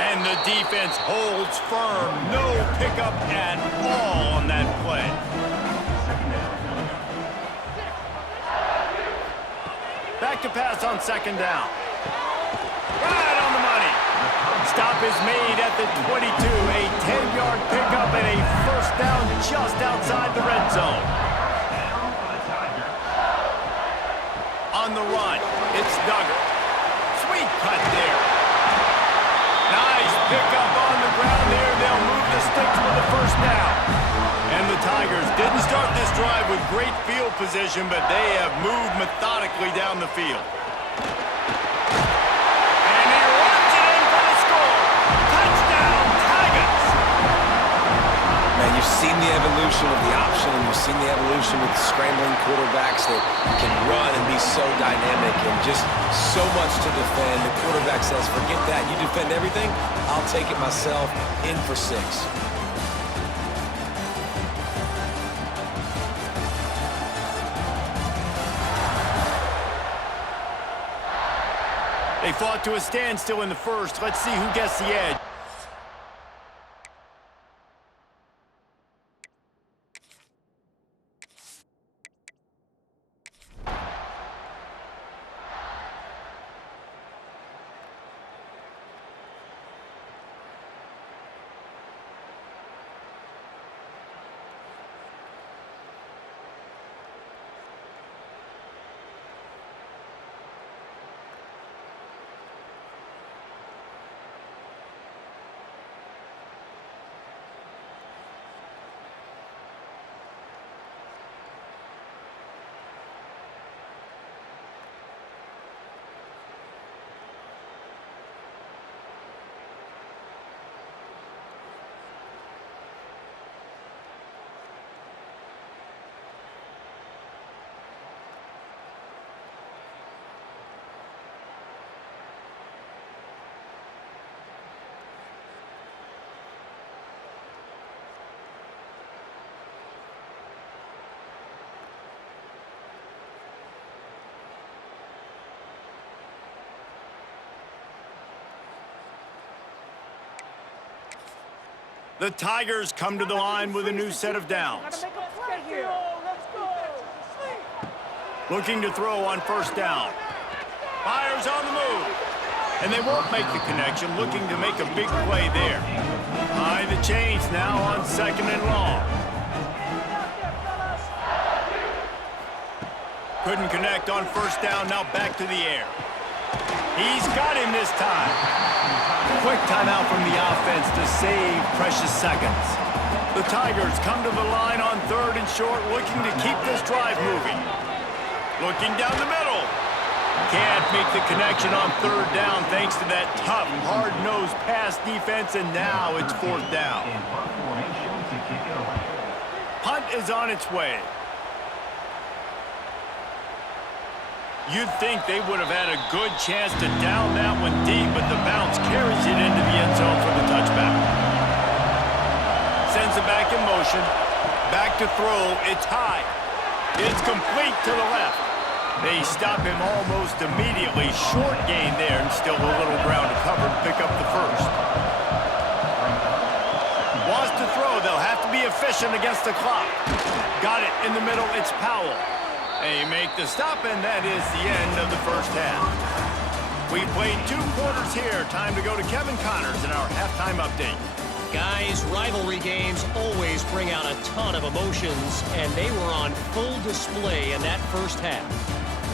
And the defense holds firm. No pickup at all on that play. Back to pass on second down. Right on the money. Stop is made at the 22. A 10-yard pickup and a first down just outside the red zone. On the run, it's Duggar. Sweet cut there. Nice pickup on the ground there. They'll move the sticks for the first down. And the Tigers didn't start this drive with great field position, but they have moved methodically down the field. And he runs it in for the score. Touchdown, Tigers! Man, you've seen the evolution of the option, and you've seen the evolution with scrambling quarterbacks that can run and be so dynamic and just so much to defend. The quarterback says, forget that. You defend everything, I'll take it myself. In for 6. They fought to a standstill in the first. Let's see who gets the edge. The Tigers come to the line with a new set of downs. Looking to throw on first down. Fires on the move. And they won't make the connection, looking to make a big play there. High the chains now on second and long. Couldn't connect on first down, now back to the air. He's got him this time. Quick timeout from the offense to save precious seconds. The Tigers come to the line on third and short, looking to keep this drive moving. Looking down the middle. Can't make the connection on third down thanks to that tough, hard-nosed pass defense, and now it's fourth down. Punt is on its way. You'd think they would have had a good chance to down that one deep, but the bounce carries it into the end zone for the touchback. Sends it back in motion. Back to throw. It's high. It's complete to the left. They stop him almost immediately. Short gain there, and still a little ground to cover to pick up the first. Wants to throw. They'll have to be efficient against the clock. Got it in the middle. It's Powell. They make the stop, and that is the end of the first half. We played 2 quarters here. Time to go to Kevin Connors in our halftime update. Guys, rivalry games always bring out a ton of emotions, and they were on full display in that first half.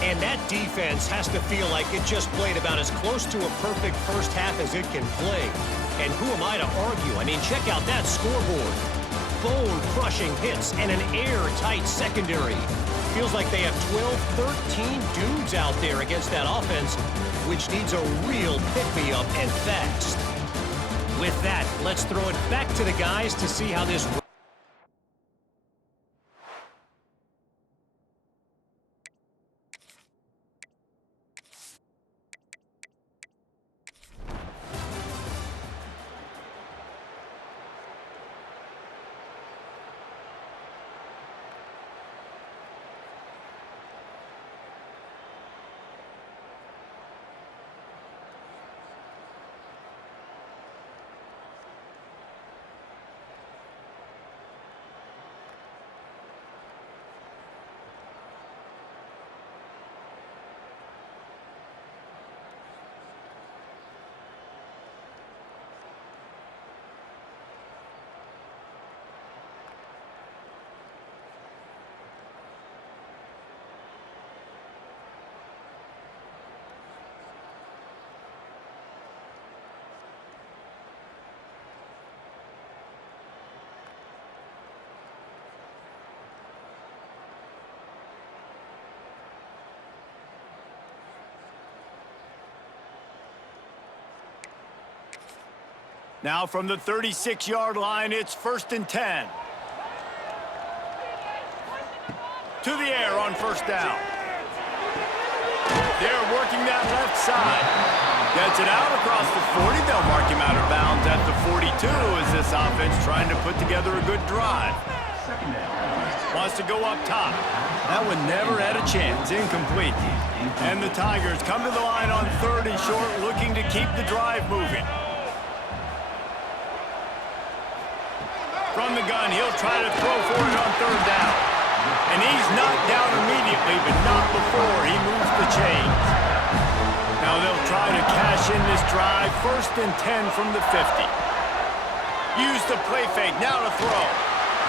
And that defense has to feel like it just played about as close to a perfect first half as it can play. And who am I to argue? I mean, check out that scoreboard. Bone-crushing hits and an airtight secondary. Feels like they have 12, 13 dudes out there against that offense, which needs a real pick-me-up and fast. With that, let's throw it back to the guys to see how this Now from the 36-yard line, it's 1st and 10. To the air on 1st down. They're working that left side. Gets it out across the 40. They'll mark him out of bounds at the 42 as this offense trying to put together a good drive. Wants to go up top. That one never had a chance. Incomplete. And the Tigers come to the line on 3rd and short, looking to keep the drive moving. From the gun, he'll try to throw for it on 3rd down. And he's knocked down immediately, but not before he moves the chains. Now they'll try to cash in this drive. 1st and 10 from the 50. Use the play fake. Now to throw.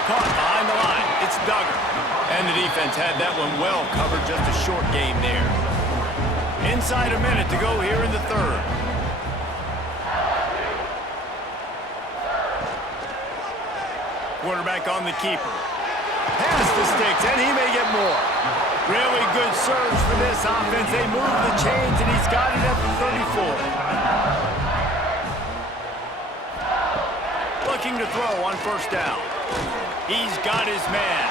Caught behind the line. It's Duggar. And the defense had that one well covered. Just a short game there. Inside a minute to go here in the 3rd. Quarterback on the keeper. Pass the sticks, and he may get more. Really good surge for this offense. They move the chains, and he's got it at the 34. Looking to throw on 1st down. He's got his man.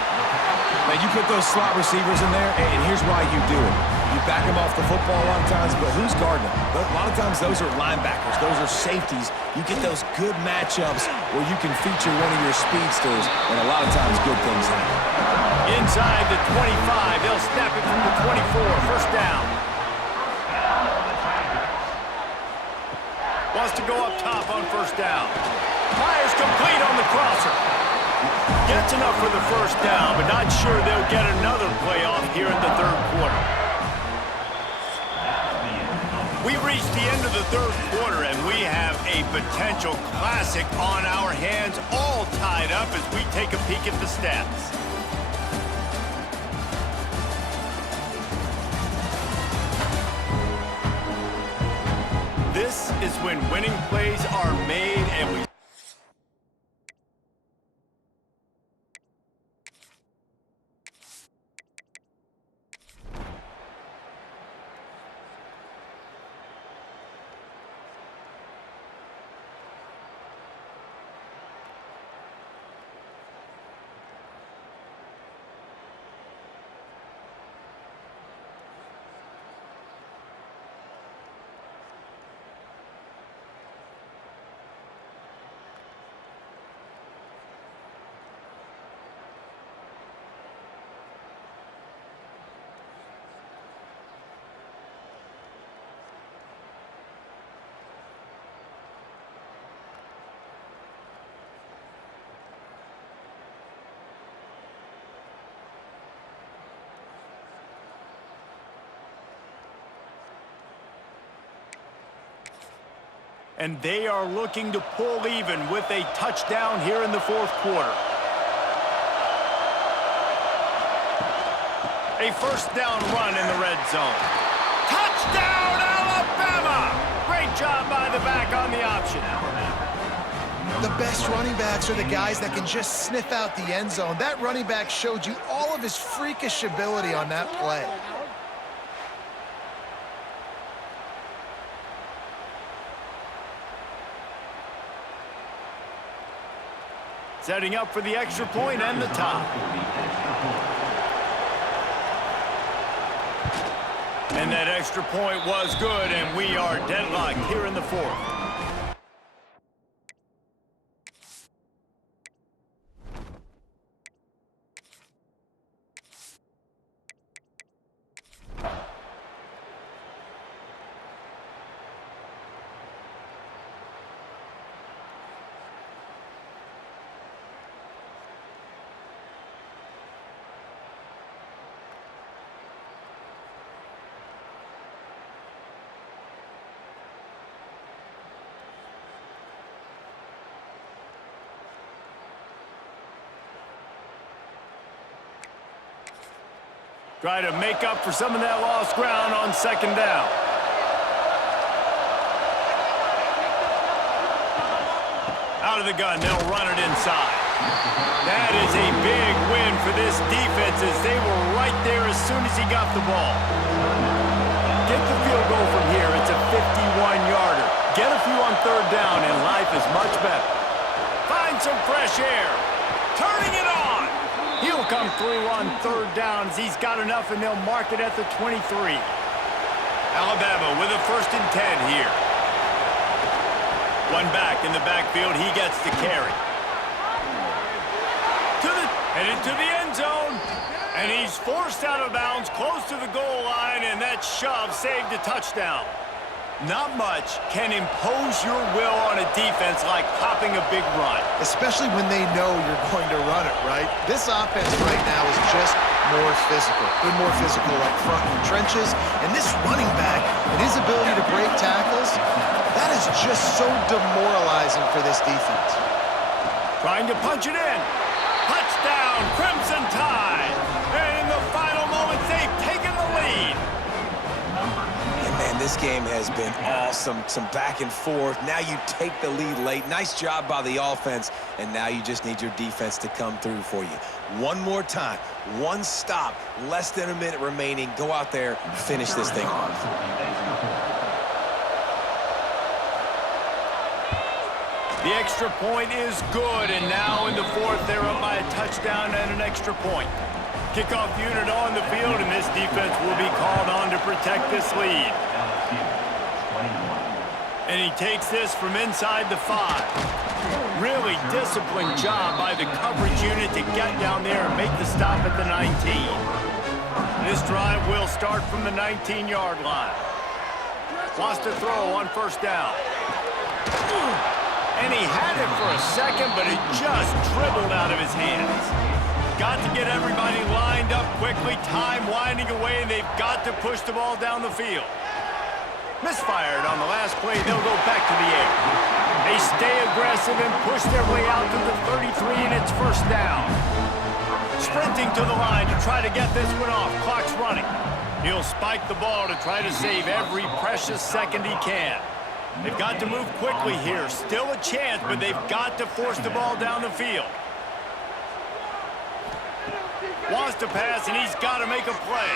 Now, you put those slot receivers in there, and here's why you do it. You back them off the football a lot of times, but who's guarding them? A lot of times those are linebackers. Those are safeties. You get those good matchups where you can feature one of your speedsters, and a lot of times good things happen. Inside the 25, they'll snap it from the 24. 1st down. Wants to go up top on 1st down. Fires complete on the crosser. Gets enough for the 1st down, but not sure they'll get another play off here in the 3rd quarter. We've reached the end of the 3rd quarter, and we have a potential classic on our hands, all tied up as we take a peek at the stats. This is when winning plays are made, and we and they are looking to pull even with a touchdown here in the 4th quarter. A 1st down run in the red zone. Touchdown, Alabama! Great job by the back on the option. The best running backs are the guys that can just sniff out the end zone. That running back showed you all of his freakish ability on that play. Setting up for the extra point and the tie. And that extra point was good, and we are deadlocked here in the 4th. Try to make up for some of that lost ground on 2nd down. Out of the gun, they'll run it inside. That is a big win for this defense as they were right there as soon as he got the ball. Get the field goal from here. It's a 51-yarder. Get a few on third down, and life is much better. Find some fresh air. Turning it on. He'll come through on third downs. He's got enough, and they'll mark it at the 23. Alabama with a 1st and 10 here. One back in the backfield. He gets the carry. Headed to the end zone. And he's forced out of bounds close to the goal line, and that shove saved a touchdown. Not much can impose your will on a defense like popping a big run. Especially when they know you're going to run it, right? This offense right now is just more physical. They're more physical up front in the trenches. And this running back and his ability to break tackles, that is just so demoralizing for this defense. Trying to punch it in. Touchdown, Crimson Tide. And in the final moments, they've taken the lead. And man, this game has been awesome. Some back and forth. Now you take the lead late. Nice job by the offense. And now you just need your defense to come through for you. One more time. One stop. Less than a minute remaining. Go out there and finish this thing off. The extra point is good, and now in the 4th, they're up by a touchdown and an extra point. Kickoff unit on the field, and this defense will be called on to protect this lead. And he takes this from inside the 5. Really disciplined job by the coverage unit to get down there and make the stop at the 19. This drive will start from the 19-yard line. Wants to throw on 1st down. And he had it for a second, but it just dribbled out of his hands. Got to get everybody lined up quickly, time winding away, and they've got to push the ball down the field. Misfired on the last play, they'll go back to the air. They stay aggressive and push their way out to the 33, and it's 1st down. Sprinting to the line to try to get this one off. Clock's running. He'll spike the ball to try to save every precious second he can. They've got to move quickly here. Still a chance, but they've got to force the ball down the field. Wants to pass, and he's got to make a play.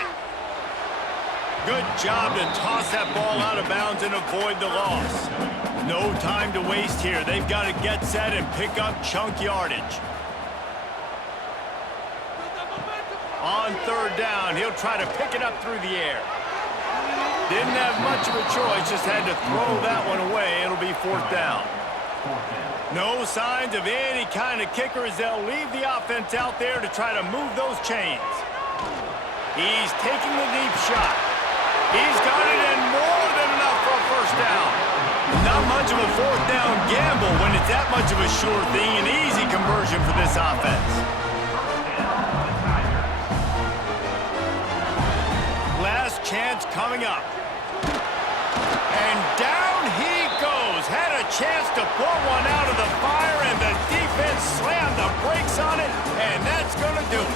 Good job to toss that ball out of bounds and avoid the loss. No time to waste here. They've got to get set and pick up chunk yardage. On 3rd down, he'll try to pick it up through the air. Didn't have much of a choice, just had to throw that one away. It'll be 4th down. No signs of any kind of kicker as they'll leave the offense out there to try to move those chains. He's taking the deep shot. He's got it in more than enough for a 1st down. Not much of a 4th down gamble when it's that much of a sure thing, an easy conversion for this offense. Last chance coming up. And down he goes. Had a chance to pull one out of the fire, and the defense slammed the brakes on it, and that's going to do it.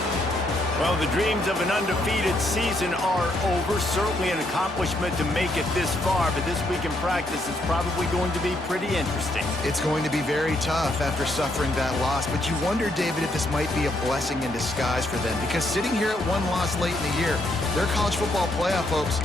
Well, the dreams of an undefeated season are over. Certainly an accomplishment to make it this far, but this week in practice is probably going to be pretty interesting. It's going to be very tough after suffering that loss, but you wonder, David, if this might be a blessing in disguise for them, because sitting here at one loss late in the year, their college football playoff hopes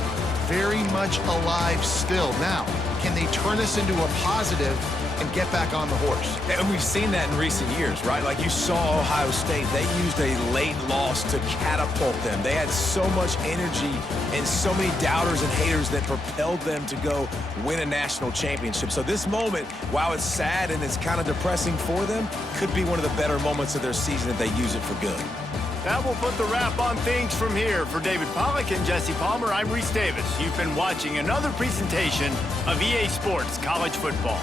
very much alive still. Now, can they turn this into a positive and get back on the horse? And we've seen that in recent years, right? Like you saw Ohio State, they used a late loss to catapult them. They had so much energy and so many doubters and haters that propelled them to go win a national championship. So this moment, while it's sad and it's kind of depressing for them, could be one of the better moments of their season if they use it for good. That will put the wrap on things from here. For David Pollack and Jesse Palmer, I'm Reese Davis. You've been watching another presentation of EA Sports College Football.